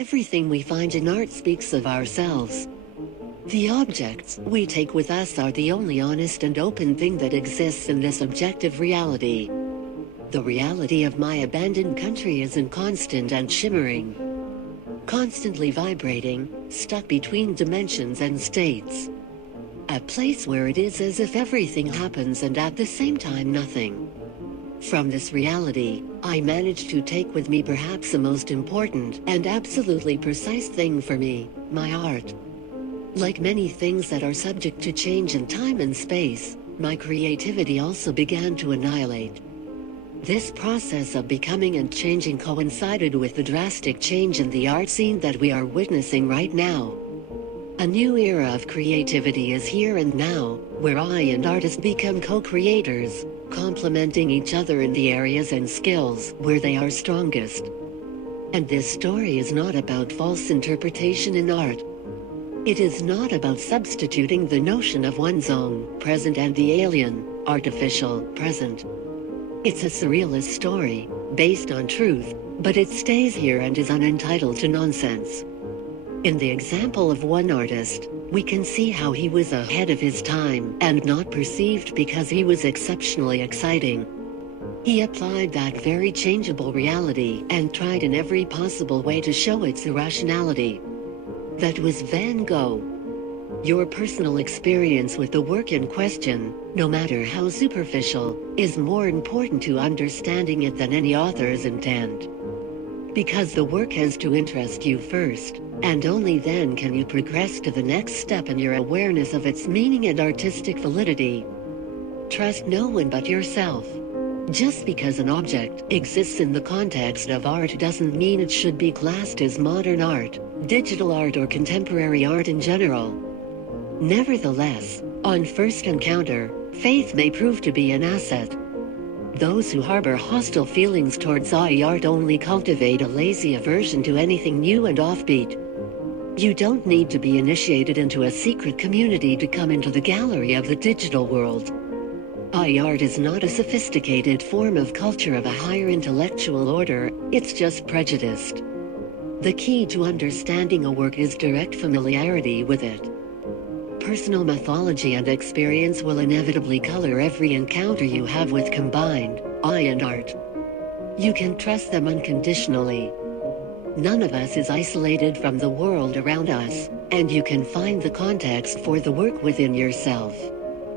Everything we find in art speaks of ourselves. The objects we take with us are the only honest and open thing that exists in this objective reality. The reality of my abandoned country is inconstant and shimmering, constantly vibrating, stuck between dimensions and states. A place where it is as if everything happens and at the same time nothing. From this reality, I managed to take with me perhaps the most important and absolutely precise thing for me, my art. Like many things that are subject to change in time and space, my creativity also began to annihilate. This process of becoming and changing coincided with the drastic change in the art scene that we are witnessing right now. A new era of creativity is here and now, where I and artists become co-creators, complementing each other in the areas and skills where they are strongest. And this story is not about false interpretation in art. It is not about substituting the notion of one's own present and the alien, artificial present. It's a surrealist story, based on truth, but it stays here and is unentitled to nonsense. In the example of one artist, we can see how he was ahead of his time and not perceived because he was exceptionally exciting. He applied that very changeable reality and tried in every possible way to show its irrationality. That was Van Gogh. Your personal experience with the work in question, no matter how superficial, is more important to understanding it than any author's intent. Because the work has to interest you first, and only then can you progress to the next step in your awareness of its meaning and artistic validity. Trust no one but yourself. Just because an object exists in the context of art doesn't mean it should be classed as modern art, digital art or contemporary art in general. Nevertheless, on first encounter, faith may prove to be an asset. Those who harbor hostile feelings towards art only cultivate a lazy aversion to anything new and offbeat. You don't need to be initiated into a secret community to come into the gallery of the digital world. Art is not a sophisticated form of culture of a higher intellectual order, it's just prejudiced. The key to understanding a work is direct familiarity with it. Personal mythology and experience will inevitably color every encounter you have with combined eye and art. You can trust them unconditionally. None of us is isolated from the world around us, and you can find the context for the work within yourself.